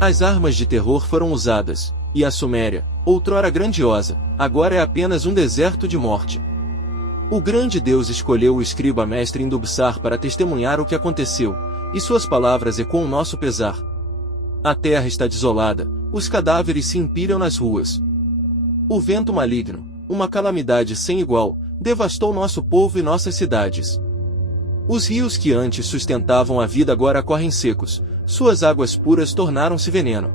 As armas de terror foram usadas, e a Suméria, outrora grandiosa, agora é apenas um deserto de morte. O grande Deus escolheu o escriba mestre Indubsar para testemunhar o que aconteceu, e suas palavras ecoam nosso pesar. A terra está desolada, os cadáveres se empilham nas ruas. O vento maligno, uma calamidade sem igual, devastou nosso povo e nossas cidades. Os rios que antes sustentavam a vida agora correm secos, suas águas puras tornaram-se veneno.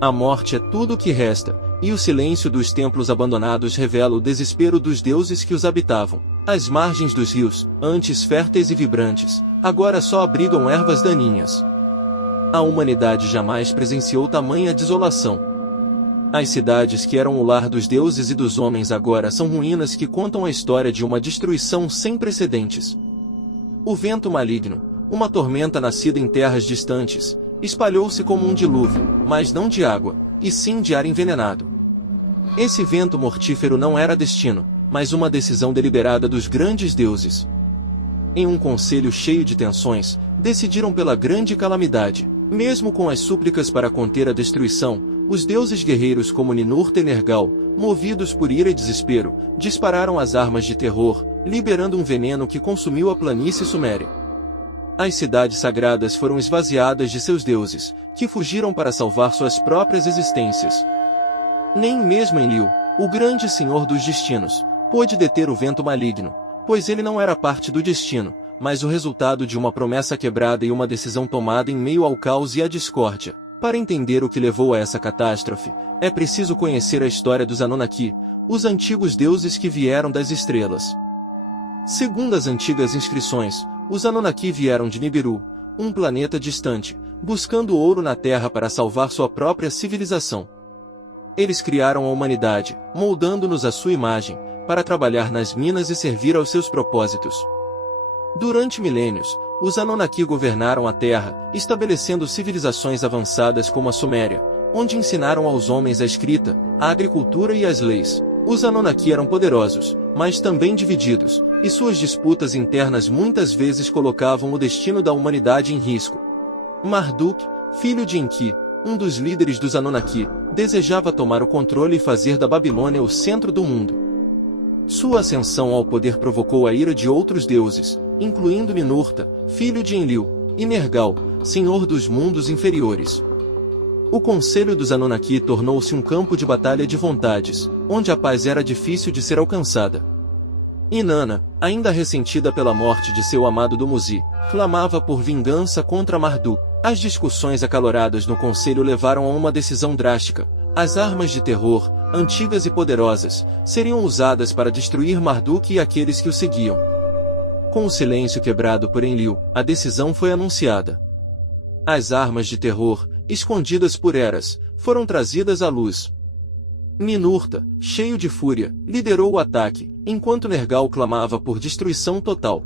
A morte é tudo o que resta, e o silêncio dos templos abandonados revela o desespero dos deuses que os habitavam. As margens dos rios, antes férteis e vibrantes, agora só abrigam ervas daninhas. A humanidade jamais presenciou tamanha desolação. As cidades que eram o lar dos deuses e dos homens agora são ruínas que contam a história de uma destruição sem precedentes. O vento maligno, uma tormenta nascida em terras distantes, espalhou-se como um dilúvio, mas não de água, e sim de ar envenenado. Esse vento mortífero não era destino, mas uma decisão deliberada dos grandes deuses. Em um conselho cheio de tensões, decidiram pela grande calamidade. Mesmo com as súplicas para conter a destruição, os deuses guerreiros como Ninurta e Nergal, movidos por ira e desespero, dispararam as armas de terror, liberando um veneno que consumiu a planície suméria. As cidades sagradas foram esvaziadas de seus deuses, que fugiram para salvar suas próprias existências. Nem mesmo Enlil, o grande senhor dos destinos, pôde deter o vento maligno, pois ele não era parte do destino, mas o resultado de uma promessa quebrada e uma decisão tomada em meio ao caos e à discórdia. Para entender o que levou a essa catástrofe, é preciso conhecer a história dos Anunnaki, os antigos deuses que vieram das estrelas. Segundo as antigas inscrições, os Anunnaki vieram de Nibiru, um planeta distante, buscando ouro na Terra para salvar sua própria civilização. Eles criaram a humanidade, moldando-nos à sua imagem, para trabalhar nas minas e servir aos seus propósitos. Durante milênios, os Anunnaki governaram a Terra, estabelecendo civilizações avançadas como a Suméria, onde ensinaram aos homens a escrita, a agricultura e as leis. Os Anunnaki eram poderosos, mas também divididos, e suas disputas internas muitas vezes colocavam o destino da humanidade em risco. Marduk, filho de Enki, um dos líderes dos Anunnaki, desejava tomar o controle e fazer da Babilônia o centro do mundo. Sua ascensão ao poder provocou a ira de outros deuses, incluindo Ninurta, filho de Enlil, e Nergal, senhor dos mundos inferiores. O Conselho dos Anunnaki tornou-se um campo de batalha de vontades, onde a paz era difícil de ser alcançada. Inanna, ainda ressentida pela morte de seu amado Dumuzi, clamava por vingança contra Marduk. As discussões acaloradas no Conselho levaram a uma decisão drástica. As armas de terror, antigas e poderosas, seriam usadas para destruir Marduk e aqueles que o seguiam. Com o silêncio quebrado por Enlil, a decisão foi anunciada. As armas de terror, escondidas por eras, foram trazidas à luz. Ninurta, cheio de fúria, liderou o ataque, enquanto Nergal clamava por destruição total.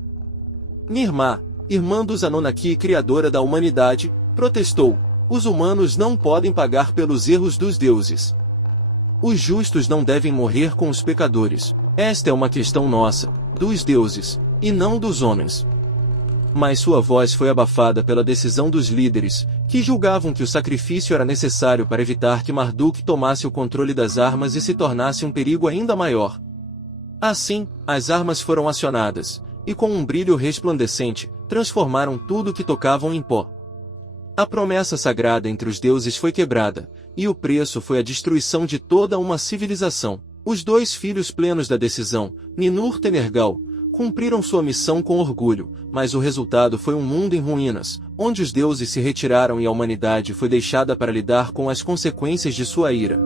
Nirmá, irmã dos Anunnaki e criadora da humanidade, protestou: os humanos não podem pagar pelos erros dos deuses. Os justos não devem morrer com os pecadores. Esta é uma questão nossa, dos deuses, e não dos homens. Mas sua voz foi abafada pela decisão dos líderes, que julgavam que o sacrifício era necessário para evitar que Marduk tomasse o controle das armas e se tornasse um perigo ainda maior. Assim, as armas foram acionadas, e com um brilho resplandecente, transformaram tudo que tocavam em pó. A promessa sagrada entre os deuses foi quebrada, e o preço foi a destruição de toda uma civilização. Os dois filhos plenos da decisão, Ninurta e Nergal, cumpriram sua missão com orgulho, mas o resultado foi um mundo em ruínas, onde os deuses se retiraram e a humanidade foi deixada para lidar com as consequências de sua ira.